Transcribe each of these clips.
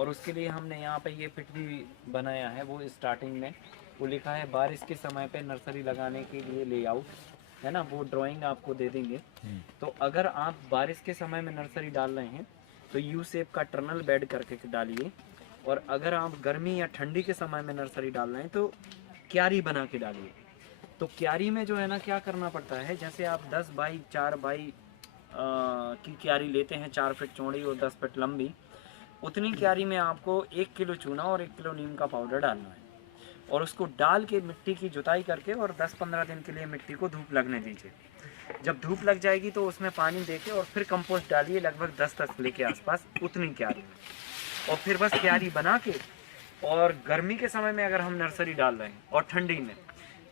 और उसके लिए हमने यहाँ पे ये पिट भी बनाया है, वो स्टार्टिंग में वो लिखा है बारिश के समय पे नर्सरी लगाने के लिए लेआउट, है ना, वो ड्राइंग आपको दे देंगे। तो अगर आप बारिश के समय में नर्सरी डाल रहे हैं तो यू शेप का टर्नल बेड करके डालिए, और अगर आप गर्मी या ठंडी के समय में नर्सरी डाल रहे हैं तो क्यारी बना के डालिए। तो क्यारी में जो है ना क्या करना पड़ता है, जैसे आप 10 बाई 4 बाई की क्यारी लेते हैं, 4 फीट चौड़ी और 10 फीट लंबी, उतनी क्यारी में आपको 1 किलो चूना और 1 किलो नीम का पाउडर डालना है, और उसको डाल के मिट्टी की जुताई करके और 10-15 दिन के लिए मिट्टी को धूप लगने दीजिए। जब धूप लग जाएगी तो उसमें पानी देके और फिर कंपोस्ट डालिए लगभग 10 तसले के आसपास उतनी क्यारी में, और फिर बस क्यारी बना के, और गर्मी के समय में अगर हम नर्सरी डाल रहे हैं और ठंडी में,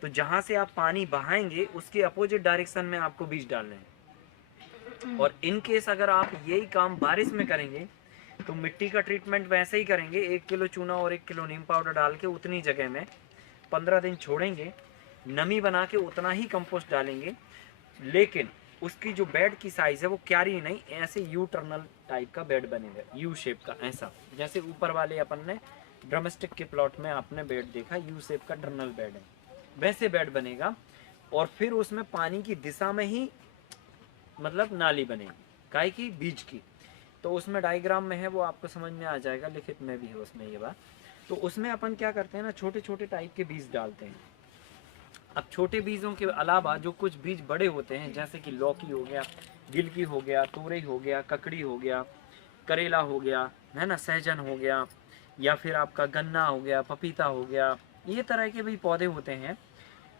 तो जहाँ से आप पानी बहाएंगे उसके अपोजिट डायरेक्शन में आपको बीज डालने हैं। और इन केस अगर आप यही काम बारिश में करेंगे तो मिट्टी का ट्रीटमेंट वैसे ही करेंगे, 1 किलो चूना और 1 किलो नीम पाउडर डाल के उतनी जगह में 15 दिन छोड़ेंगे, नमी बना के उतना ही कंपोस्ट डालेंगे, लेकिन उसकी जो बेड की साइज़ है वो क्यारी नहीं, ऐसे यू टर्नल टाइप का बेड बनेगा, यू शेप का, ऐसा जैसे ऊपर वाले अपन ने ड्रमस्टिक के प्लॉट में आपने बेड देखा, यू शेप का टर्नल बेड है, वैसे बेड बनेगा। और फिर उसमें पानी की दिशा में ही मतलब नाली बनेगी, काहे की, बीज की। तो उसमें डायग्राम में है, वो आपको समझ में आ जाएगा, लिखित में भी है उसमें ये बात। तो उसमें अपन क्या करते हैं ना, छोटे छोटे टाइप के बीज डालते हैं। अब छोटे बीजों के अलावा जो कुछ बीज बड़े होते हैं, जैसे कि लौकी हो गया, गिलकी हो गया, तोरई हो गया, ककड़ी हो गया, करेला हो गया, है ना, सहजन हो गया, या फिर आपका गन्ना हो गया, पपीता हो गया, ये तरह के भी पौधे होते हैं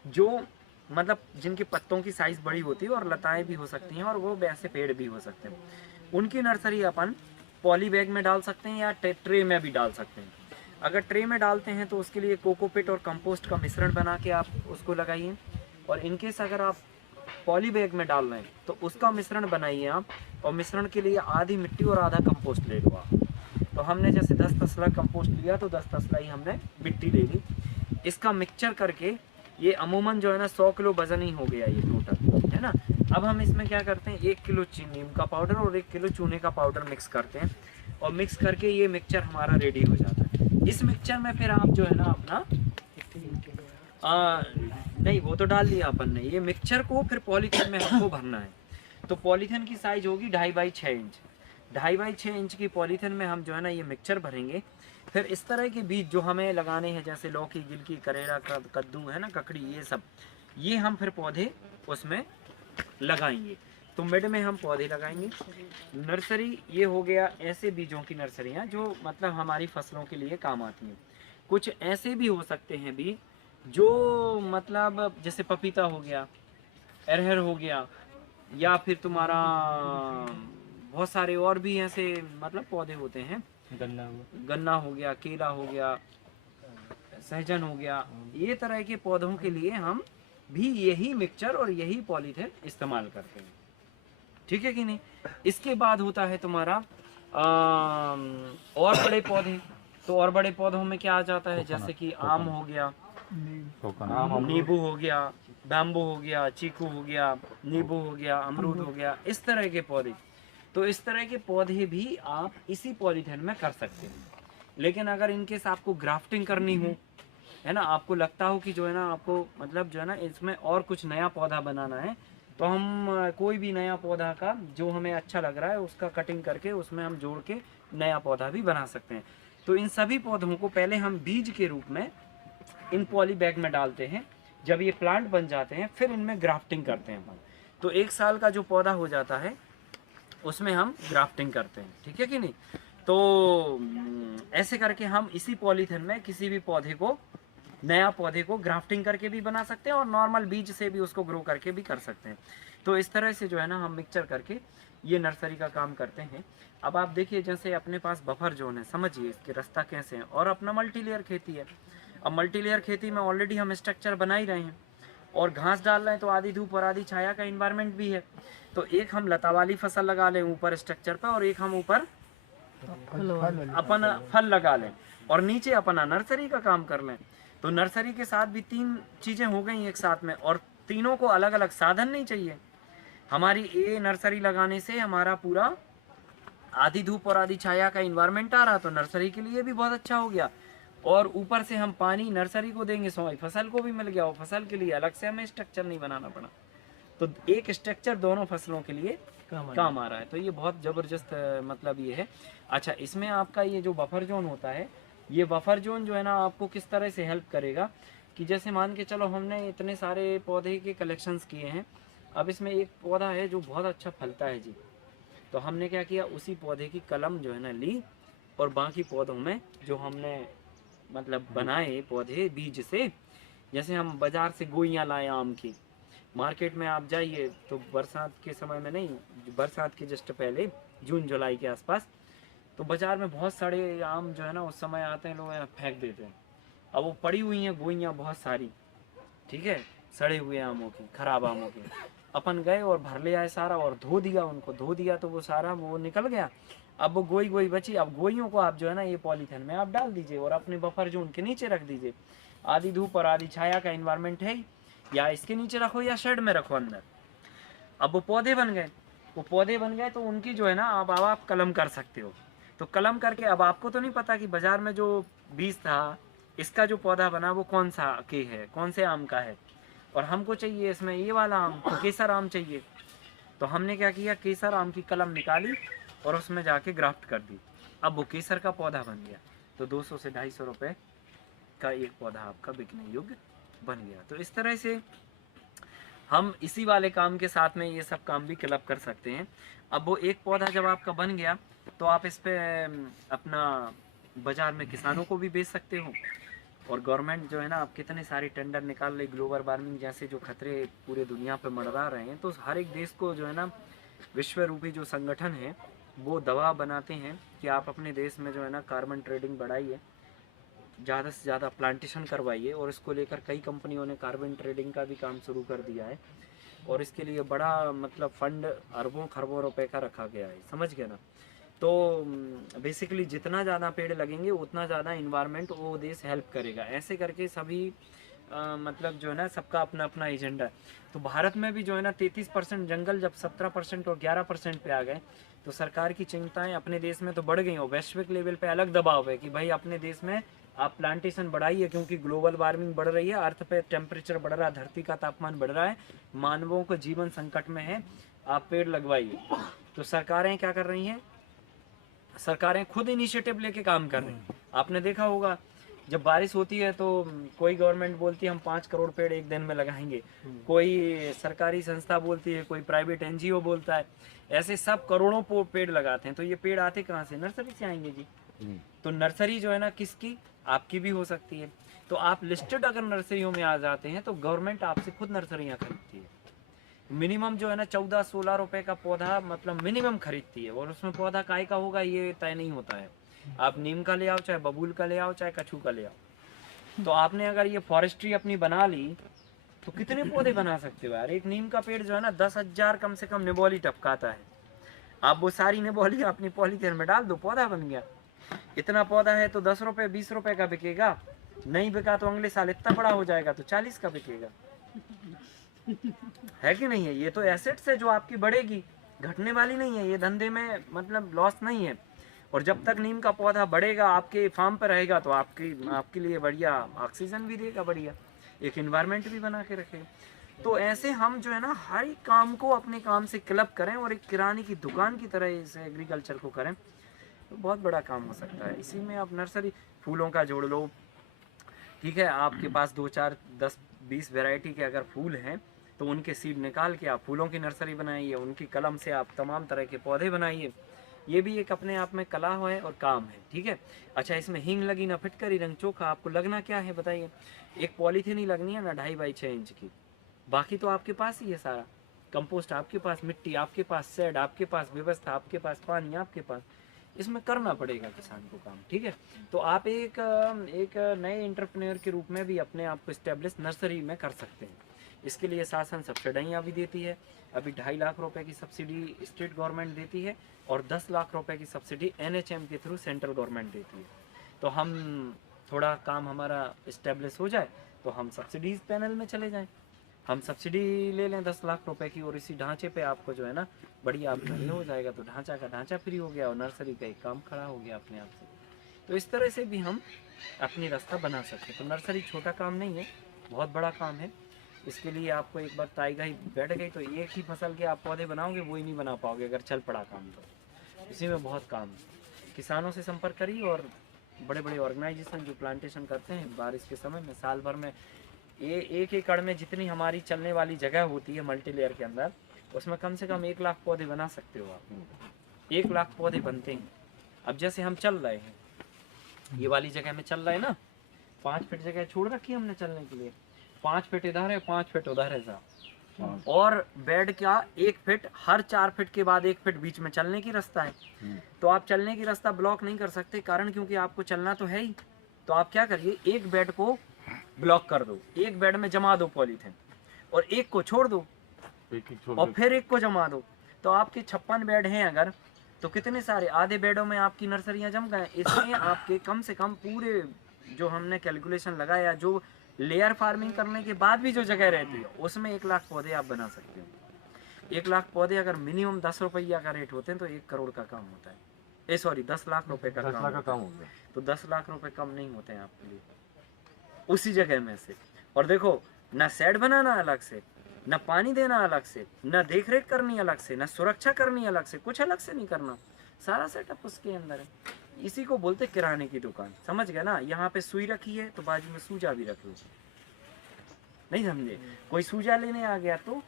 जो मतलब जिनके पत्तों की साइज़ बड़ी होती है और लताएं भी हो सकती हैं और वो वैसे पेड़ भी हो सकते हैं। उनकी नर्सरी अपन पॉली बैग में डाल सकते हैं या ट्रे में भी डाल सकते हैं। अगर ट्रे में डालते हैं तो उसके लिए कोकोपिट और कंपोस्ट का मिश्रण बना के आप उसको लगाइए, और इनकेस अगर आप पॉली बैग में डाल रहे हैं तो उसका मिश्रण बनाइए आप, और मिश्रण के लिए आधी मिट्टी और आधा कंपोस्ट ले लो आप। तो हमने जैसे 10 तसला कंपोस्ट लिया तो 10 तसला ही हमने मिट्टी ले ली। इसका मिक्सचर करके ये अमूमन जो है ना 100 किलो वजन ही हो गया ये टोटल, है ना। अब हम इसमें क्या करते हैं, 1 किलो नीम का पाउडर और 1 किलो चूने का पाउडर मिक्स करते हैं, और मिक्स करके ये मिक्सचर हमारा रेडी हो जाता है। इस मिक्सचर में फिर आप जो है ना अपना नहीं, वो तो डाल दिया अपन ने, ये मिक्सचर को फिर पॉलीथीन में हमको भरना है। तो पॉलीथीन की साइज होगी 2.5 बाई 6 इंच, 2.5 बाई 6 इंच की पॉलीथीन में हम जो है ना ये मिक्सचर भरेंगे। फिर इस तरह के बीज जो हमें लगाने हैं, जैसे लौकी, गिलकी, करेला, कद्दू, है ना, ककड़ी, ये सब, ये हम फिर पौधे उसमें लगाएंगे। तो मिड में हम पौधे लगाएंगे। नर्सरी ये हो गया ऐसे बीजों की नर्सरियाँ जो मतलब हमारी फसलों के लिए काम आती हैं। कुछ ऐसे भी हो सकते हैं बीज जो मतलब जैसे पपीता हो गया, अरहर हो गया, या फिर तुम्हारा बहुत सारे और भी ऐसे मतलब पौधे होते हैं, गन्ना हो गया, केला हो गया, सहजन हो गया, ये तरह के पौधों के लिए हम भी यही मिक्सचर और यही पॉलीथीन इस्तेमाल करते हैं, ठीक है कि नहीं। इसके बाद होता है तुम्हारा और बड़े पौधे। तो और बड़े पौधों में क्या आ जाता है, जैसे कि आम हो गया, नींबू हो गया, बैम्बू हो गया, चीकू हो गया, नींबू हो गया, अमरूद हो गया, इस तरह के पौधे। तो इस तरह के पौधे भी आप इसी पॉलीथीन में कर सकते हैं। लेकिन अगर इनकेस आपको ग्राफ्टिंग करनी हो, है ना, आपको लगता हो कि जो है ना आपको मतलब जो है ना इसमें और कुछ नया पौधा बनाना है, तो हम कोई भी नया पौधा का जो हमें अच्छा लग रहा है उसका कटिंग करके उसमें हम जोड़ के नया पौधा भी बना सकते हैं। तो इन सभी पौधों को पहले हम बीज के रूप में इन पॉली बैग में डालते हैं, जब ये प्लांट बन जाते हैं फिर इनमें ग्राफ्टिंग करते हैं हम। तो 1 साल का जो पौधा हो जाता है उसमें हम ग्राफ्टिंग करते हैं, ठीक है कि नहीं। तो ऐसे करके हम इसी पॉलीथिन में किसी भी पौधे को, नया पौधे को ग्राफ्टिंग करके भी बना सकते हैं और नॉर्मल बीज से भी उसको ग्रो करके भी कर सकते हैं। तो इस तरह से जो है ना हम मिक्सचर करके ये नर्सरी का काम करते हैं। अब आप देखिए जैसे अपने पास बफर जोन है, समझिए इसके रास्ता कैसे हैं, और अपना मल्टी लेयर खेती है। अब मल्टी लेयर खेती में ऑलरेडी हम स्ट्रक्चर बना ही रहे हैं और घास डाल रहे हैं, तो आधी धूप और आधी छाया का इन्वायरमेंट भी है। तो एक हम लता वाली फसल लगा लें ऊपर स्ट्रक्चर पर, और एक हम ऊपर अपन फल लगा लें, और नीचे अपना नर्सरी का काम कर लें। तो नर्सरी के साथ भी 3 चीज़ें हो गई एक साथ में, और तीनों को अलग अलग साधन नहीं चाहिए। हमारी ये नर्सरी लगाने से हमारा पूरा आधी धूप और आधी छाया का इन्वायरमेंट आ रहा तो नर्सरी के लिए भी बहुत अच्छा हो गया। और ऊपर से हम पानी नर्सरी को देंगे, सो फसल को भी मिल गया, और फसल के लिए अलग से हमें स्ट्रक्चर नहीं बनाना पड़ा। तो एक स्ट्रक्चर दोनों फसलों के लिए काम आ रहा है। तो ये बहुत ज़बरदस्त मतलब ये है। अच्छा, इसमें आपका ये जो बफर जोन होता है, ये बफर जोन जो है ना आपको किस तरह से हेल्प करेगा कि जैसे मान के चलो हमने इतने सारे पौधे के कलेक्शंस किए हैं, अब इसमें एक पौधा है जो बहुत अच्छा फलता है जी, तो हमने क्या किया, उसी पौधे की कलम जो है ना ली, और बाकी पौधों में जो हमने मतलब बनाए पौधे बीज से, जैसे हम बाज़ार से गोइयाँ लाए आम की, मार्केट में आप जाइए तो बरसात के समय में नहीं, बरसात के जस्ट पहले जून जुलाई के आसपास, तो बाज़ार में बहुत सारे आम जो है ना उस समय आते हैं, लोग यहाँ फेंक देते हैं। अब वो पड़ी हुई हैं गोइयाँ बहुत सारी, ठीक है, सड़े हुए आमों की, खराब आमों की। अपन गए और भर ले आए सारा और धो दिया, उनको धो दिया तो वो सारा वो निकल गया। अब वो गोई गोई बची, अब गोइयों को आप जो है ना ये पॉलीथिन में आप डाल दीजिए और अपने बफर जोन के नीचे रख दीजिए। आधी धूप और आधी छाया का इन्वायरमेंट है, या इसके नीचे रखो या शेड में रखो अंदर। अब वो पौधे बन गए, वो पौधे बन गए तो उनकी जो है ना अब आप कलम कर सकते हो। तो कलम करके अब आपको तो नहीं पता कि बाजार में जो बीज था, इसका जो पौधा बना वो कौन सा के है, कौन से आम का है, और हमको चाहिए इसमें ये वाला आम, तो केसर आम चाहिए। तो हमने क्या किया, केसर आम की कलम निकाली और उसमें जाके ग्राफ्ट कर दी। अब वो केसर का पौधा बन गया। तो 200 से 250 रुपये का एक पौधा आपका बिकने योग्य बन गया। तो इस तरह से हम इसी वाले काम के साथ में ये सब काम भी क्लब कर सकते हैं। अब वो एक पौधा जब आपका बन गया तो आप इस पे अपना बाज़ार में किसानों को भी बेच सकते हो। और गवर्नमेंट जो है ना अब कितने सारे टेंडर निकाल रही, ग्लोबल वार्मिंग जैसे जो खतरे पूरे दुनिया पे मंडरा रहे हैं, तो हर एक देश को जो है ना विश्व रूपी जो संगठन है वो दबाव बनाते हैं कि आप अपने देश में जो है ना कार्बन ट्रेडिंग बढ़ाइए, ज़्यादा से ज़्यादा प्लांटेशन करवाइए। और इसको लेकर कई कंपनियों ने कार्बन ट्रेडिंग का भी काम शुरू कर दिया है, और इसके लिए बड़ा मतलब फंड अरबों खरबों रुपए का रखा गया है, समझ गए ना। तो बेसिकली जितना ज़्यादा पेड़ लगेंगे उतना ज़्यादा इन्वायरमेंट वो देश हेल्प करेगा। ऐसे करके सभी मतलब जो है ना सबका अपना अपना एजेंडा है। तो भारत में भी जो है ना 33% जंगल जब 17% और 11% पे आ गए, तो सरकार की चिंताएं अपने देश में तो बढ़ गई, और वैश्विक लेवल पे अलग दबाव है कि भाई अपने देश में आप प्लांटेशन बढ़ाइए, क्योंकि ग्लोबल वार्मिंग बढ़ रही है, अर्थ पे टेम्परेचर बढ़ रहा है, धरती का तापमान बढ़ रहा है, मानवों को जीवन संकट में है, आप पेड़ लगवाइए। तो सरकारें क्या कर रही हैं, सरकारें खुद इनिशिएटिव लेके काम कर रही हैं। आपने देखा होगा जब बारिश होती है तो कोई गवर्नमेंट बोलती है हम 5 करोड़ पेड़ एक दिन में लगाएंगे, कोई सरकारी संस्था बोलती है, कोई प्राइवेट एनजीओ बोलता है, ऐसे सब करोड़ों पेड़ लगाते हैं। तो ये पेड़ आते कहाँ से, नर्सरी से आएंगे जी। तो नर्सरी जो है ना किसकी, आपकी भी हो सकती है। तो आप लिस्टेड अगर नर्सरियों में आ जाते हैं तो गवर्नमेंट आपसे खुद नर्सरियाँ खरीदती है। मिनिमम जो है ना 14-16 रुपए का पौधा मतलब मिनिमम खरीदती है, और उसमें पौधा काय का होगा ये तय नहीं होता है। आप नीम का ले आओ, चाहे बबूल का ले आओ, चाहे कछू का ले आओ। तो आपने अगर ये फॉरेस्ट्री अपनी बना ली तो कितने पौधे बना सकते हो यार। एक नीम का पेड़ जो है ना 10,000 कम से कम निबोली टपकाता है। आप वो सारी निबोली अपनी पॉलीथीन में डाल दो, पौधा बन गया। इतना पौधा है तो 10 रुपए 20 रुपए का बिकेगा, नहीं बिका तो अगले साल इतना बड़ा हो जाएगा तो 40 का बिकेगा, है कि नहीं है। ये तो एसेट्स है जो आपकी बढ़ेगी, घटने वाली नहीं है, ये धंधे में मतलब लॉस नहीं है। और जब तक नीम का पौधा बढ़ेगा आपके फार्म पर रहेगा तो आपके लिए बढ़िया ऑक्सीजन भी देगा, बढ़िया एक एनवायरनमेंट भी बना के रखेगा। तो ऐसे हम जो है ना हर एक काम को अपने काम से क्लब करें और एक किराने की दुकान की तरह इस एग्रीकल्चर को करें तो बहुत बड़ा काम हो सकता है। इसी में आप नर्सरी फूलों का जोड़ लो, ठीक है, आपके पास 2 4 10 20 वैरायटी के अगर फूल हैं तो उनके सीड निकाल के आप फूलों की नर्सरी बनाइए, उनकी कलम से आप तमाम तरह के पौधे बनाइए। ये भी एक अपने आप में कला है और काम है, ठीक है। अच्छा, इसमें हींग लगी ना फिटकरी रंग चोखा, आपको लगना क्या है बताइए। एक पॉलीथीन ही लगनी है ना 2.5 बाई 6 इंच की, बाकी तो आपके पास ही है सारा। कंपोस्ट आपके पास, मिट्टी आपके पास, शेड आपके पास, व्यवस्था आपके पास, पानी आपके पास। इसमें करना पड़ेगा किसान को काम, ठीक है। तो आप एक नए एंटरप्रेन्योर के रूप में भी अपने आप को इस्टेब्लिश नर्सरी में कर सकते हैं। इसके लिए शासन सब्सिडियाँ भी देती है। अभी 2.5 लाख रुपए की सब्सिडी स्टेट गवर्नमेंट देती है और 10 लाख रुपए की सब्सिडी NHM के थ्रू सेंट्रल गवर्नमेंट देती है। तो हम थोड़ा काम हमारा इस्टेब्लिश हो जाए तो हम सब्सिडीज पैनल में चले जाएं। हम सब्सिडी ले लें 10 लाख रुपए की और इसी ढांचे पे आपको जो है ना बढ़िया आपका ये हो जाएगा, तो ढांचा फ्री हो गया और नर्सरी का एक काम खड़ा हो गया अपने आप से। तो इस तरह से भी हम अपनी रास्ता बना सकते हैं। तो नर्सरी छोटा काम नहीं है, बहुत बड़ा काम है। इसके लिए आपको एक बार ताईगाई बैठ गई तो एक ही फसल के आप पौधे बनाओगे वो ही नहीं बना पाओगे अगर चल पड़ा काम। तो इसी में बहुत काम है। किसानों से संपर्क करिए और बड़े बड़े ऑर्गेनाइजेशन जो प्लांटेशन करते हैं बारिश के समय में, साल भर में ये 1 एकड़ में जितनी हमारी चलने वाली जगह होती है मल्टी लेयर के अंदर, उसमें कम से कम 1 लाख पौधे बना सकते हो आप। 1 लाख पौधे बनते हैं। अब जैसे हम चल रहे हैं, ये वाली जगह में चल रहे हैं ना, 5 फीट जगह छोड़ रखी है हमने चलने के लिए, 5 फीट इधर है 5 फीट उधर है साहब, और बेड क्या 1 फीट, हर 4 फीट के बाद 1 फीट बीच में चलने की रास्ता है। तो आप चलने की रास्ता ब्लॉक नहीं कर सकते, कारण क्योंकि आपको चलना तो है ही। तो आप क्या करिए, एक बेड को ब्लॉक कर दो, एक बेड में जमा दो पॉलीथिन, और एक को छोड़ दो, और फिर एक को जमा दो। तो आपके 56 बेड हैं अगर, तो कितने सारे आधे बेडों में आपकी नर्सरियां जम गए। इसमें आपके कम से कम पूरे जो हमने कैलकुलेशन लगाया, जो लेयर फार्मिंग करने के बाद भी जो जगह रहती है उसमें 1 लाख पौधे आप बना सकते हो। 1 लाख पौधे अगर मिनिमम 10 रुपया का रेट होते हैं तो 1 करोड़ का काम होता है। सॉरी 10 लाख रुपए का काम होता है। तो 10 लाख रुपए कम नहीं होते हैं आपके लिए उसी जगह में से। और देखो, ना शेड बनाना अलग से, ना पानी देना अलग से, ना देख रेख करनी अलग से, ना सुरक्षा करनी अलग से, कुछ अलग से नहीं करना, सारा सेटअप उसके अंदर है। इसी को बोलते किराने की दुकान, समझ गया ना। यहाँ पे सुई रखी है तो बाजू में सूजा भी रख लो, नहीं समझे। कोई सूजा लेने आ गया तो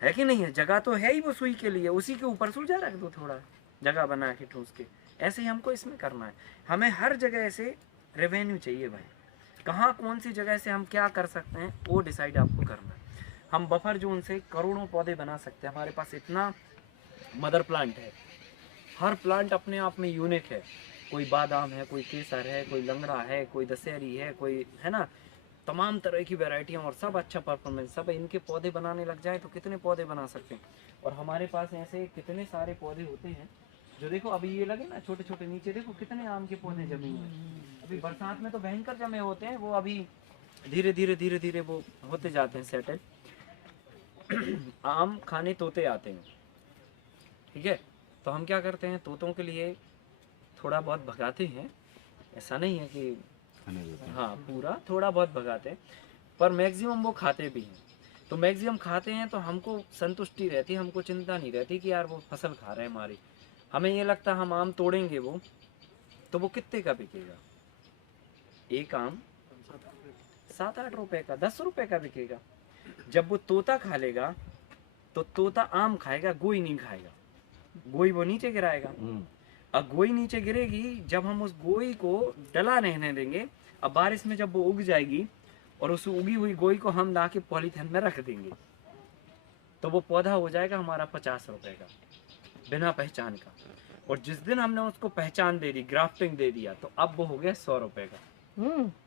है कि नहीं है, जगह तो है ही वो सुई के लिए, उसी के ऊपर सूजा रख दो, थोड़ा जगह बना के ठूस के। ऐसे ही हमको इसमें करना है। हमें हर जगह से रेवेन्यू चाहिए भाई, कहाँ कौन सी जगह से हम क्या कर सकते हैं वो डिसाइड आपको करना है। हम बफर जोन से करोड़ों पौधे बना सकते हैं। हमारे पास इतना मदर प्लांट है, हर प्लांट अपने आप में यूनिक है। कोई बादाम है, कोई केसर है, कोई लंगड़ा है, कोई दशहरी है, कोई है ना, तमाम तरह की वैरायटियाँ, और सब अच्छा परफॉर्मेंस। सब इनके पौधे बनाने लग जाए तो कितने पौधे बना सकते हैं। और हमारे पास ऐसे कितने सारे पौधे होते हैं जो देखो अभी ये लगे ना छोटे छोटे, नीचे देखो कितने आम के पौधे जमे हुए हैं। अभी बरसात में तो भयंकर जमे होते हैं, वो अभी धीरे धीरे वो होते जाते हैं सेटल। आम खाने तोते आते हैं, ठीक है। तो हम क्या करते हैं, तोतों के लिए थोड़ा बहुत भगाते हैं, ऐसा नहीं है कि हाँ पूरा, थोड़ा बहुत भगाते हैं, पर मैक्सिमम वो खाते भी हैं। तो मैक्सिमम खाते हैं तो हमको संतुष्टि रहती है, हमको चिंता नहीं रहती कि यार वो फसल खा रहे हैं हमारी। हमें ये लगता है हम आम तोड़ेंगे वो तो वो कितने का बिकेगा, एक आम 7-8 रुपए का, 10 रुपए का बिकेगा। जब वो तोता खा लेगा तो तोता आम खाएगा, गोई नहीं खाएगा, गोई वो नीचे गिराएगा। अब गोई नीचे गिरेगी, जब हम उस गोई को डला रहने देंगे, अब बारिश में जब वो उग जाएगी और उस उगी हुई गोई को हम ला के पॉलीथिन में रख देंगे, तो वो पौधा हो जाएगा हमारा 50 रुपए का, बिना पहचान का। और जिस दिन हमने उसको पहचान दे दी, ग्राफ्टिंग दे दिया, तो अब वो हो गया 100 रुपए का।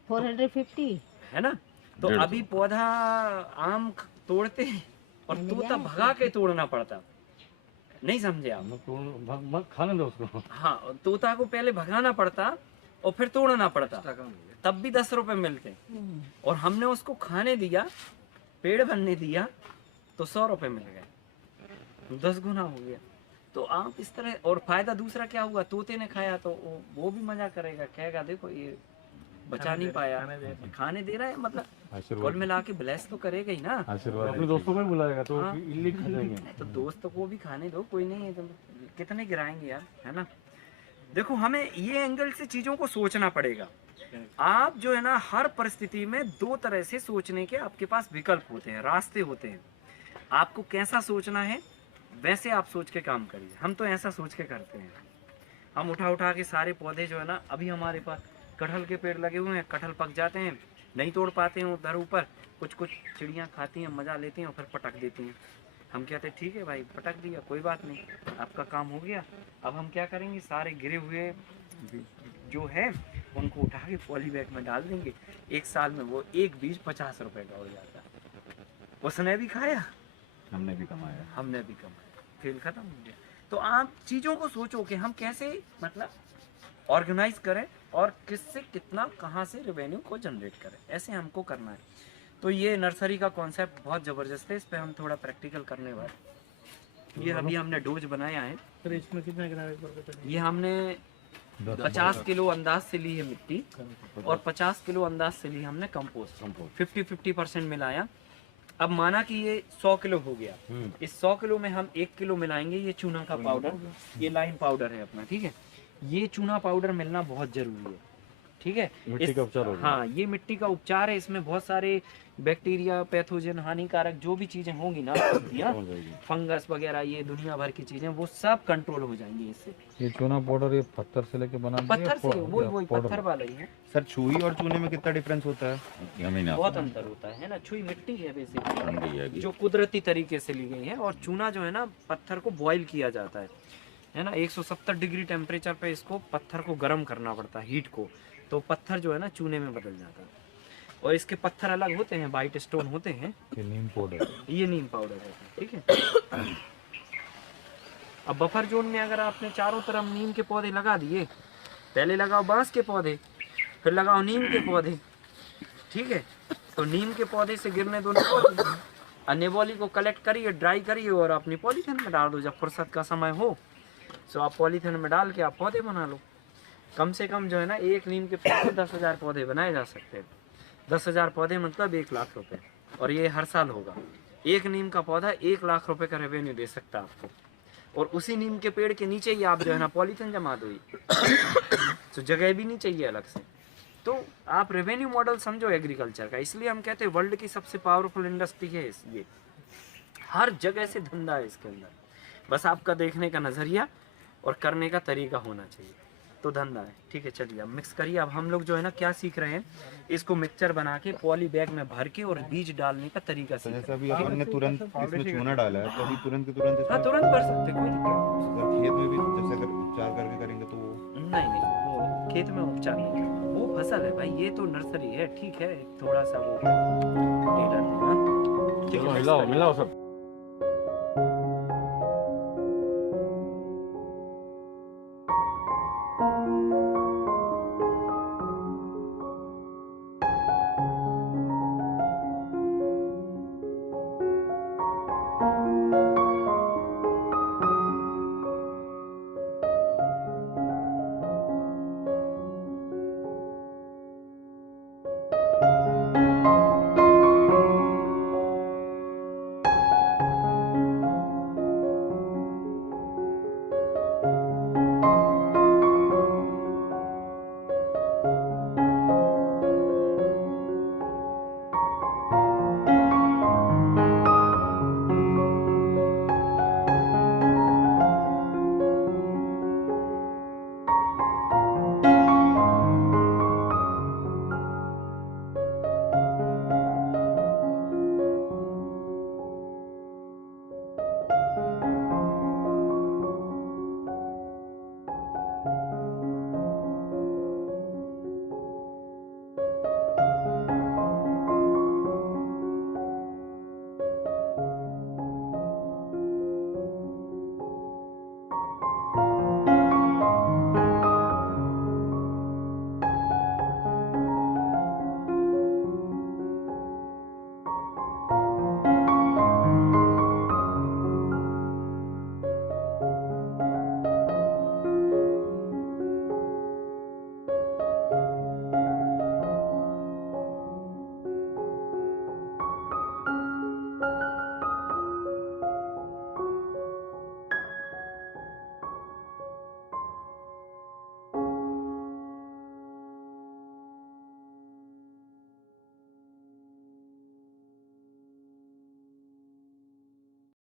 450 है ना। तो अभी पौधा आम तोड़ते हैं और तोता भगा के तोड़ना पड़ता, नहीं समझे आप, खाने दो उसको। हाँ, तोता को पहले भगाना पड़ता और फिर तोड़ना पड़ता, तब भी 10 रुपए मिलते। और हमने उसको खाने दिया, पेड़ बनने दिया, तो 100 रुपए मिल गए, 10 गुना हो गया। तो आप इस तरह, और फायदा दूसरा क्या हुआ, तोते ने खाया तो वो भी मजा करेगा, कहेगा देखो ये बचा नहीं पाया, खाने दे रहा है, मतलब कुल मिला के ब्लेस तो करेगा ही ना। अपने दोस्तों को बुलाएगा तो इल्ली खा जाएंगे। तो दोस्तों को भी खाने दो, कोई नहीं है, तो कितने गिराएंगे यार, है ना। देखो हमें ये एंगल से चीजों को सोचना पड़ेगा। आप जो है ना, हर परिस्थिति में 2 तरह से सोचने के आपके पास विकल्प होते हैं, रास्ते होते हैं। आपको कैसा सोचना है वैसे आप सोच के काम करिए। हम तो ऐसा सोच के करते हैं, हम उठा के सारे पौधे जो है ना, अभी हमारे पास कटहल के पेड़ लगे हुए हैं, कटहल पक जाते हैं, नहीं तोड़ पाते हैं उधर ऊपर, कुछ चिड़ियाँ खाती हैं, मजा लेती हैं और फिर पटक देती हैं। हम कहते हैं ठीक है भाई, पटक दिया, कोई बात नहीं, आपका काम हो गया। अब हम क्या करेंगे, सारे गिरे हुए जो है उनको उठा के पॉली बैग में डाल देंगे। 1 साल में वो एक बीज 50 रुपए का हो जाता है। उसने भी खाया, हमने भी कमाया, खेल खत्म हो गया। तो आप चीज़ों को सोचो कि हम कैसे मतलब ऑर्गेनाइज करें और किससे कितना, कहाँ से रेवेन्यू को जनरेट करें, ऐसे हमको करना है। तो ये नर्सरी का कॉन्सेप्ट बहुत ज़बरदस्त है, इस पे हम थोड़ा प्रैक्टिकल करने वाले। ये अभी हमने डोज बनाया है। फिर इसमें कितना ये हमने 50 किलो अंदाज से ली है मिट्टी और 50 किलो अंदाज से ली हमने कंपोस्ट। 50-50% मिलाया। अब माना कि ये 100 किलो हो गया, इस 100 किलो में हम 1 किलो मिलाएंगे ये चूना का पाउडर, ये लाइम पाउडर है अपना, ठीक है। ये चूना पाउडर मिलना बहुत जरूरी है, ठीक है। मिट्टी का उपचार होगा। हाँ, ये मिट्टी का उपचार है। इसमें बहुत सारे बैक्टीरिया, पैथोजन, हानिकारक जो भी चीजें होंगी ना, फंगस वगैरह, ये दुनिया भर की चीजें, वो सब कंट्रोल हो जाएंगी इससे। ये चूना पाउडर ये पत्थर से लेके बना पत्थर से, वही पत्थर वाला ही है। सर छुई और चूने में कितना डिफरेंस होता है? बहुत अंतर होता है ना। छुई मिट्टी है बेसिकली, जो कुदरती तरीके से ली गई है, और चूना जो है ना, पत्थर को बॉईल किया जाता है ना। 170 डिग्री टेम्परेचर पे इसको पत्थर को गर्म करना पड़ता है, हीट को, तो पत्थर जो है ना चूने में बदल जाता है। और इसके पत्थर अलग होते हैं, वाइट स्टोन होते हैं। ये नीम पाउडर, ये नीम पाउडर है, ठीक है। अब बफर जोन में अगर आपने चारों तरफ नीम के पौधे लगा दिए, पहले लगाओ बांस के पौधे, फिर लगाओ नीम के पौधे, ठीक है। तो नीम के पौधे से गिरने दो अनेबोली को कलेक्ट करिए, ड्राई करिए और अपनी पॉलीथिन में डाल दो। जब फुर्सत का समय हो तो आप पॉलीथिन में डाल के आप पौधे बना लो। कम से कम जो है ना, एक नीम के पेड़ से 10,000 पौधे बनाए जा सकते हैं। 10,000 पौधे मतलब 1 लाख रुपए, और ये हर साल होगा। एक नीम का पौधा 1 लाख रुपए का रेवेन्यू दे सकता है आपको। और उसी नीम के पेड़ के नीचे ही आप जो है ना पॉलीथिन जमा दो, तो जगह भी नहीं चाहिए अलग से। तो आप रेवेन्यू मॉडल समझो एग्रीकल्चर का। इसलिए हम कहते हैं वर्ल्ड की सबसे पावरफुल इंडस्ट्री है ये। हर जगह से धंधा है इसके अंदर, बस आपका देखने का नज़रिया और करने का तरीका होना चाहिए, तो धंधा है, ठीक है। चलिए अब मिक्स करिए। अब हम लोग जो है ना क्या सीख रहे हैं, इसको मिक्सचर बना के पॉली बैग में भर के और बीज डालने का तरीका सीख जैसे रहे अभी अपन ने तुरंत इसमें चूना डाला है, तो अभी तुरंत के तुरंत हैं। हाँ, तुरंत भर सकते, कोई दिक्कत इसमें खेत में भी जैसे अगर उपचार करके करेंगे तो वो नहीं। वो खेत में उपचार नहीं करना, वो फसल है भाई, ये तो नर्सरी है, ठीक है। थोड़ा सा वो टेलर देना, ठीक है। मिलाओ मिलाओ सब।